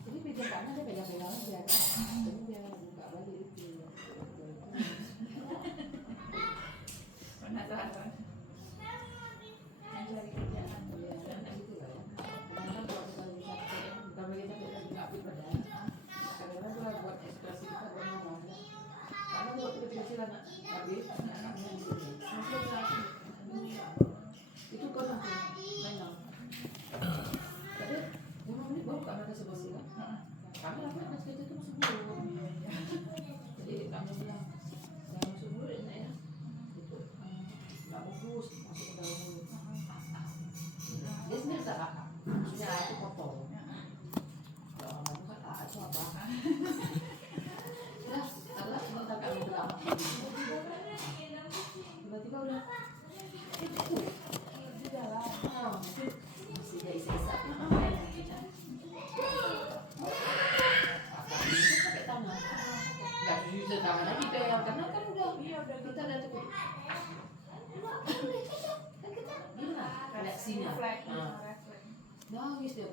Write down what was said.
Jadi pegang tangan dia pegang-pegang aja kan. Jadi dia buka balik itu. Penasaran. Mencari kerjaan. Ya, gitu lah ya. Kadang-kadang kalau kita lagi capek, bukan lagi capek lagi nggak fit badan. Kadang-kadang tuh buat ekspresi kita buat ngomong. Karena kalau kecil-kecil anak habis, anak-anaknya di sini. Masih lagi. Itu kan aku memang. Tapi 5 menit baru kak mereka sebersih kan. Kami lakukan anak kecil itu masuk mulut. Jadi kami bilang, jangan masuk mulut enak ya. Gitu. Nggak bagus masuk ke dalam mulut. Dia sebenarnya tak kakak. Maksudnya itu potong. Kalau orang baru kan itu apa? Udah, karena ini tak kami bilang. Tiba-tiba udah. Di dalam. Masih ada isa-isa. Pakai tangan. Nggak bisa tangan lagi kayak karena kan udah kita udah cukup. Gimana reaksinya? Refleks. Nangis dia.